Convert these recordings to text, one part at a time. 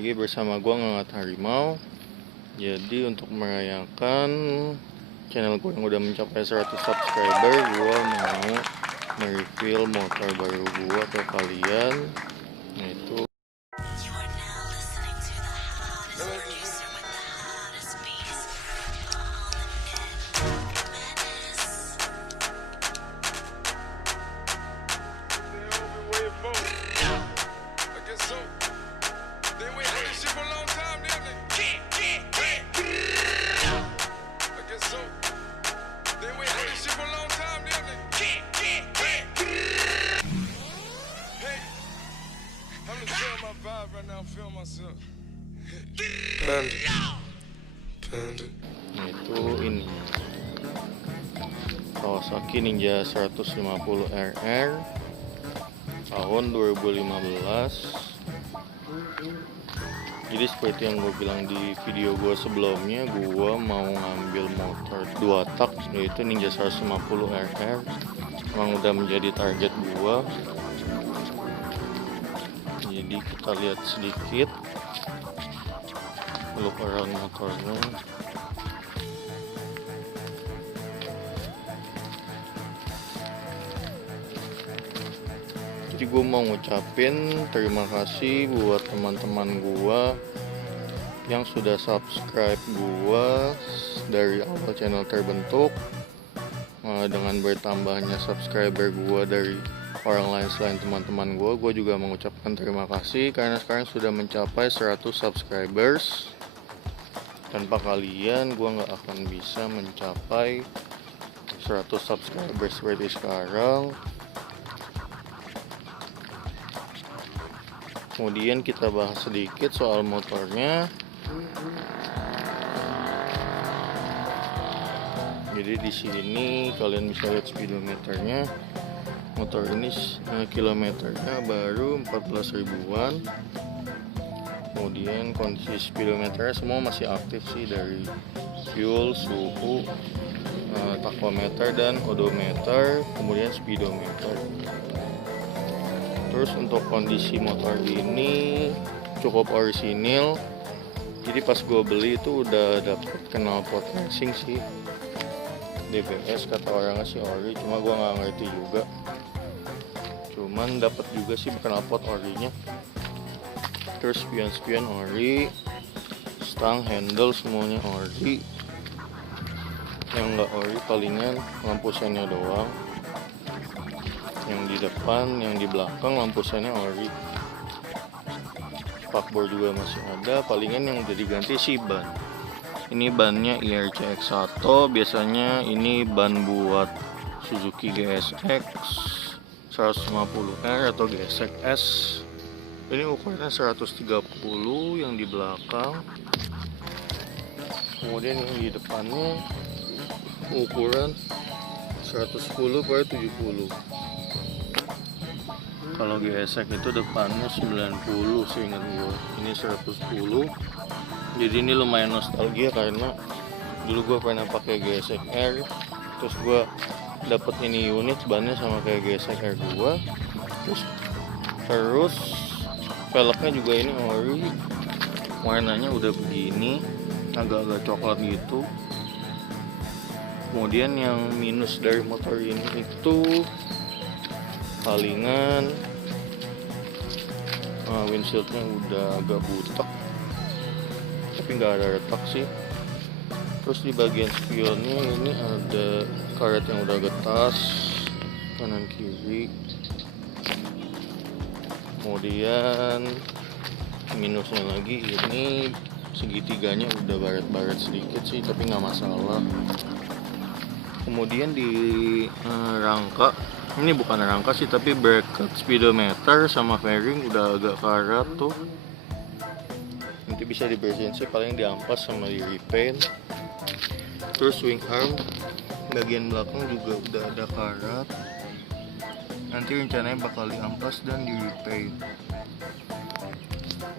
lagi bersama gua Ngangat Harimau. Jadi untuk merayakan channel gua yang udah mencapai 100 subscriber, gua mau mereview motor baru gua ke kalian, yaitu ini Kawasaki Ninja 150 RR tahun 2015. Jadi seperti yang gue bilang di video gue sebelumnya, gue mau ngambil motor 2 tak yaitu Ninja 150 RR. Emang udah menjadi target gue. Jadi kita lihat sedikit look around motornya. Jadi gue mau ngucapin terima kasih buat teman-teman gue yang sudah subscribe gue dari awal channel terbentuk. Dengan bertambahnya subscriber gue dari orang lain selain teman-teman gue juga mengucapkan terima kasih karena sekarang sudah mencapai 100 subscribers. Tanpa kalian gue nggak akan bisa mencapai 100 subscribers seperti sekarang. Kemudian kita bahas sedikit soal motornya. Jadi di sini kalian bisa lihat speedometernya. Motor ini kilometernya baru 14 ribuan. Kemudian kondisi speedometernya semua masih aktif sih, dari fuel, suhu, tachometer dan odometer, kemudian speedometer. Terus untuk kondisi motor ini cukup orisinil. Jadi pas gue beli itu udah dapet knalpot racing sih, DBS kata orangnya sih ori, cuma gue nggak ngerti juga. Cuman dapet juga sih knalpot orinya. Terus spion ori, stang, handle semuanya ori. Yang nggak ori palingan lampu sennya doang. Yang di depan, yang di belakang lampu sennya ori. Spakbor juga masih ada. Palingan yang udah diganti sih ban. Ini bannya IRCX1. Biasanya ini ban buat Suzuki GSX 150R atau GSX S. Ini ukurannya 130 yang di belakang. Kemudian yang di depannya ukuran 110/70. Kalau GSX itu depannya 90 seingat gue. Ini 110. Jadi ini lumayan nostalgia karena dulu gue pernah pakai GSX R. Terus gue dapet ini unit bannya sama kayak GSX R gue. Terus velgnya juga ini ori. Warnanya udah begini, agak-agak coklat gitu. Kemudian yang minus dari motor ini itu palingan windshieldnya udah agak butek, tapi nggak ada retak sih. Terus di bagian spionnya ini ada karet yang udah getas kanan kiri. Kemudian minusnya lagi ini segitiganya udah baret-baret sedikit sih, tapi nggak masalah. Kemudian di rangka, ini bukan rangka sih tapi bracket, speedometer sama fairing udah agak karat tuh. Nanti bisa dibersihin sih, paling diampas sama di repaint. Terus swing arm bagian belakang juga udah ada karat. Nanti rencananya bakal diampas dan di repaint.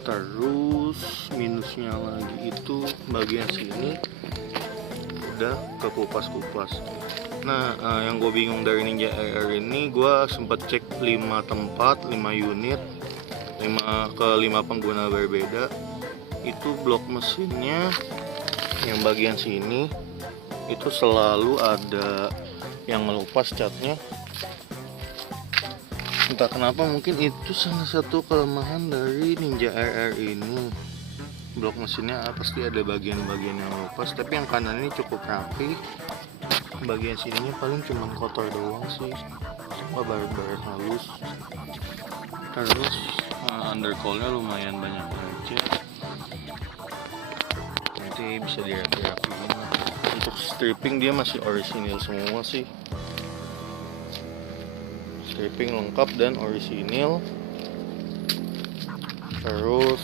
Terus minusnya lagi itu bagian sini udah ke kupas-kupas. Nah, yang gue bingung dari Ninja RR ini, gue sempat cek 5 tempat, 5 unit, 5 pengguna berbeda. itu blok mesinnya yang bagian sini itu selalu ada yang melepas catnya. Entah kenapa, mungkin itu salah satu kelemahan dari Ninja RR ini. Blok mesinnya pasti ada bagian-bagian yang lepas, tapi yang kanan ini cukup rapi. Bagian sininya paling cuma kotor doang sih, sama baret-baret halus. Terus undercoilnya lumayan banyak aja, nanti bisa dirapi-rapiin. Untuk stripping dia masih orisinil semua sih, stripping lengkap dan orisinil. Terus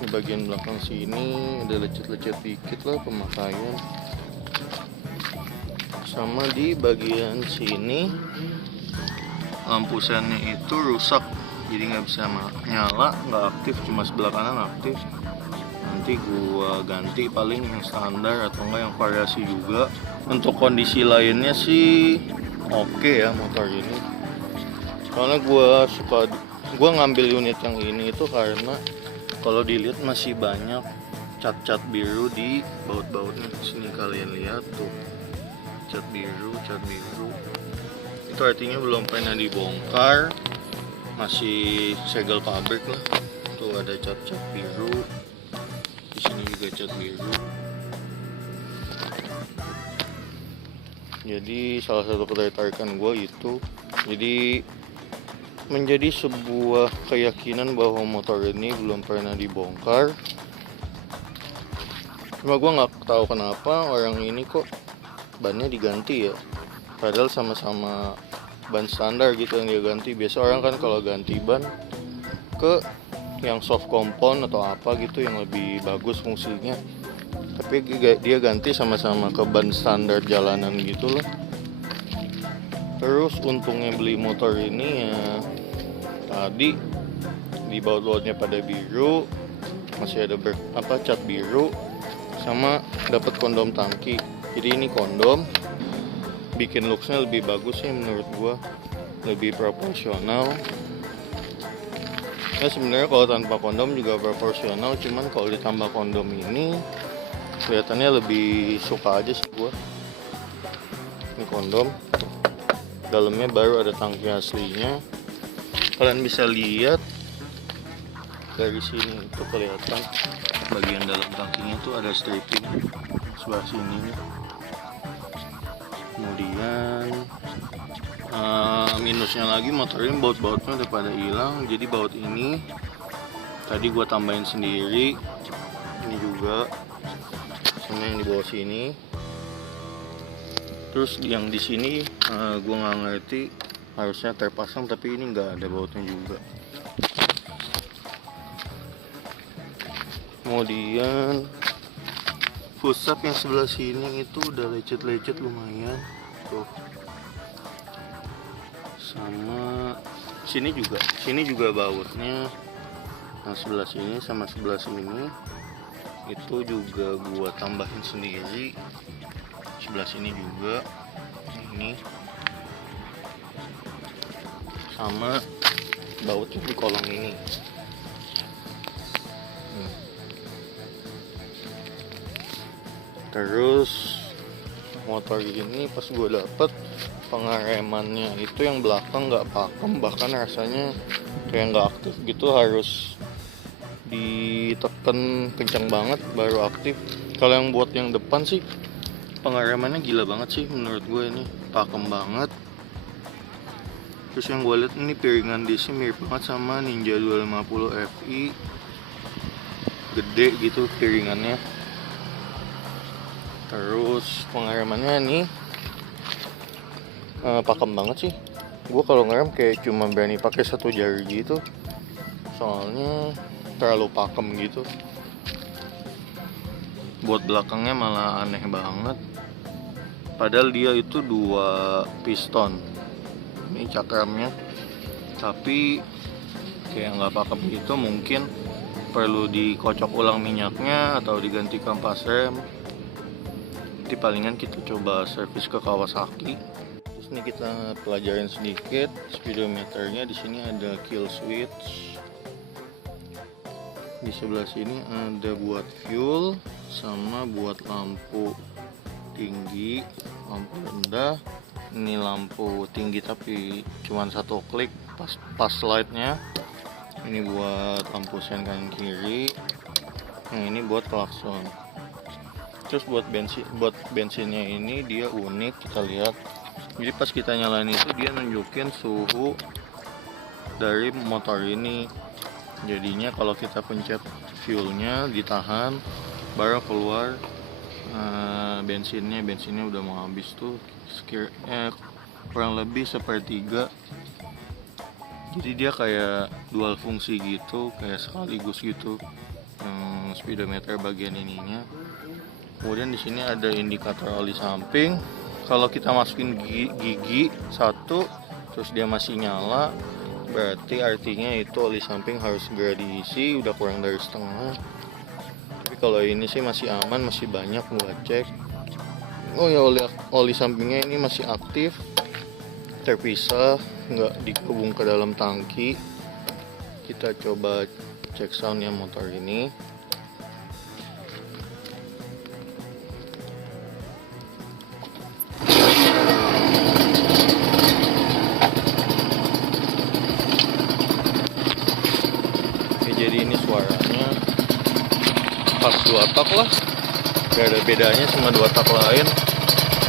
di bagian belakang sini ada lecet-lecet dikit lah pemakaian. Sama di bagian sini lampu sennya itu rusak, jadi nggak bisa nyala, nggak aktif, cuma sebelah kanan aktif. Nanti gua ganti paling yang standar atau enggak yang variasi juga. Untuk kondisi lainnya sih oke ya motor ini. Soalnya gua ngambil unit yang ini itu karena kalau dilihat masih banyak cat-cat biru di baut-bautnya. Sini kalian lihat tuh, cat biru. Itu artinya belum pernah dibongkar, masih segel pabrik lah. Tuh ada cat-cat biru. Di sini juga cat biru. Jadi salah satu ketertarikan gue itu, jadi menjadi sebuah keyakinan bahwa motor ini belum pernah dibongkar. Cuma gue nggak tahu kenapa orang ini kok bannya diganti ya, padahal sama-sama ban standar gitu yang dia ganti. Biasa orang kan kalau ganti ban ke yang soft compound atau apa gitu yang lebih bagus fungsinya, tapi dia ganti sama-sama ke ban standar jalanan gitu loh. Terus untungnya beli motor ini ya, tadi di baut-bautnya pada biru, masih ada cat biru, sama dapat kondom tangki. Jadi ini kondom bikin looksnya lebih bagus sih menurut gua, lebih proporsional. Ya sebenarnya kalau tanpa kondom juga proporsional, cuman kalau ditambah kondom ini kelihatannya lebih suka aja sih gua. Ini kondom, dalamnya baru ada tangki aslinya. Kalian bisa lihat dari sini itu kelihatan bagian dalam tangkinya tuh ada stripping sebelah sini. Kemudian minusnya lagi, motor ini baut-bautnya udah pada hilang. Jadi baut ini tadi gua tambahin sendiri, ini juga sama yang di bawah sini. Terus yang di sini gua nggak ngerti, harusnya terpasang tapi ini nggak ada bautnya juga. Kemudian pusat yang sebelah sini itu udah lecet-lecet lumayan tuh. Sama sini juga bautnya. Nah sebelah sini sama sebelah sini itu juga gua tambahin sendiri. Sebelah sini juga ini, sama bautnya di kolong ini. Terus motor ini pas gue dapet, pengeremannya itu yang belakang nggak pakem, bahkan rasanya kayak nggak aktif gitu, harus ditekan kencang banget baru aktif. Kalau yang buat yang depan sih pengeremannya gila banget sih menurut gue, ini pakem banget. Terus yang gue lihat ini piringan disnya mirip banget sama Ninja 250 Fi, gede gitu piringannya. Terus pengeremannya nih pakem banget sih. Gue kalau ngerem kayak cuma berani pakai satu jari gitu, soalnya terlalu pakem gitu. Buat belakangnya malah aneh banget, padahal dia itu 2 piston. Ini cakramnya, tapi kayak nggak pakem gitu. Mungkin perlu dikocok ulang minyaknya atau diganti kampas rem. Nanti palingan kita coba servis ke Kawasaki. Terus nih kita pelajarin sedikit speedometernya. Di sini ada kill switch. Di sebelah sini ada buat fuel sama buat lampu tinggi, lampu rendah. Ini lampu tinggi tapi cuman satu klik pas lightnya. Ini buat lampu sen kanan kiri. Yang ini buat klakson. Terus buat bensinnya ini dia unik, kita lihat. Jadi pas kita nyalain itu dia nunjukin suhu dari motor ini. Jadinya kalau kita pencet fuelnya ditahan, baru keluar bensinnya udah mau habis tuh, kurang lebih sepertiga. Jadi dia kayak dual fungsi gitu, kayak sekaligus gitu. Speedometer bagian ininya. Kemudian di sini ada indikator oli samping. Kalau kita masukin gigi satu, terus dia masih nyala, berarti artinya itu oli samping harus segera diisi, udah kurang dari setengah. Tapi kalau ini sih masih aman, masih banyak buat cek. Oh ya, oli sampingnya ini masih aktif, terpisah, nggak digabung ke dalam tangki. Kita coba cek soundnya motor ini. Jadi ini suaranya pas 2 tak lah, gak ada bedanya sama 2 tak lain.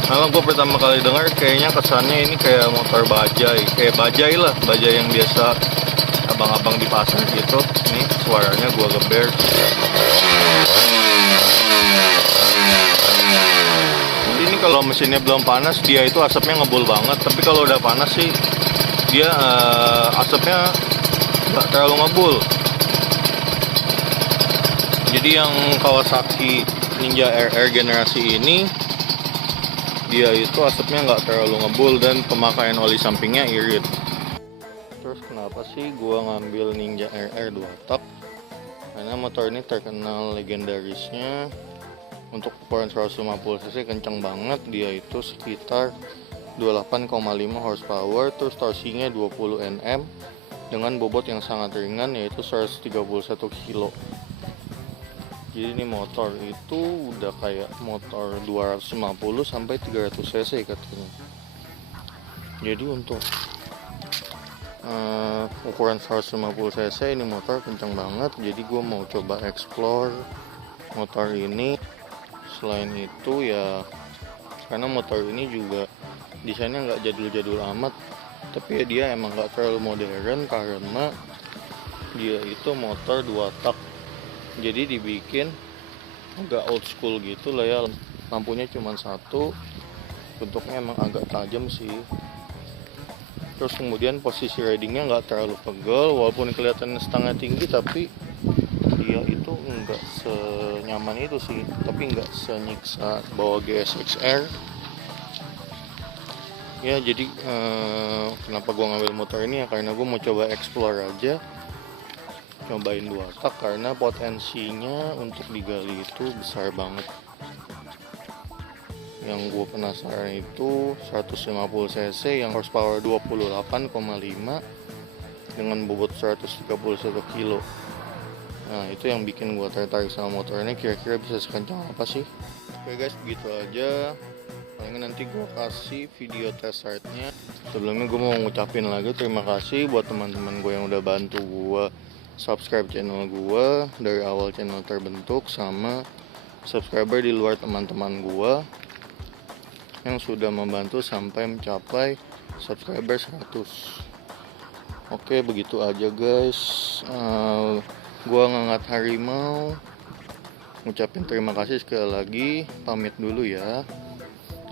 Malah gue pertama kali dengar kayaknya kesannya ini kayak motor bajai, kayak bajai lah, bajai yang biasa abang-abang di pasar gitu. Ini suaranya gue geber. Jadi ini kalau mesinnya belum panas dia itu asapnya ngebul banget, tapi kalau udah panas sih dia asapnya gak terlalu ngebul. Jadi yang Kawasaki Ninja RR generasi ini dia itu asapnya nggak terlalu ngebul dan pemakaian oli sampingnya irit. Terus kenapa sih gua ngambil Ninja RR 2 tak? Karena motor ini terkenal legendarisnya untuk ukuran 150 cc kencang banget. Dia itu sekitar 28,5 horsepower, terus torsinya 20 Nm dengan bobot yang sangat ringan yaitu 131 kg. Jadi ini motor itu udah kayak motor 250 sampai 300 cc katanya. Jadi untuk ukuran 150 cc ini motor kencang banget. Jadi gue mau coba explore motor ini. Selain itu ya karena motor ini juga desainnya nggak jadul-jadul amat, tapi ya dia emang nggak terlalu modern karena dia itu motor 2 tak. Jadi dibikin agak old school gitu lah ya. Lampunya cuma satu, bentuknya emang agak tajam sih. Terus kemudian posisi ridingnya nggak terlalu pegel, walaupun kelihatan setengah tinggi tapi dia itu nggak senyaman itu sih, tapi nggak senyiksa bawa GSX-R. Ya jadi kenapa gue ngambil motor ini ya karena gue mau coba explore aja, cobain 2 tak karena potensinya untuk digali itu besar banget. Yang gue penasaran itu 150 cc yang horsepower 28,5 dengan bobot 131 kg. Nah itu yang bikin gue tertarik sama motor ini, kira-kira bisa sekencang apa sih. Oke guys, begitu aja. Paling nanti gue kasih video test ride-nya. Sebelumnya gue mau ngucapin lagi terima kasih buat teman-teman gue yang udah bantu gue subscribe channel gue dari awal channel terbentuk, sama subscriber di luar teman-teman gue yang sudah membantu sampai mencapai subscriber 100. Oke, begitu aja guys. Gue ngangat harimau, ngucapin terima kasih sekali lagi, pamit dulu ya.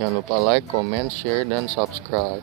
Jangan lupa like, comment, share, dan subscribe.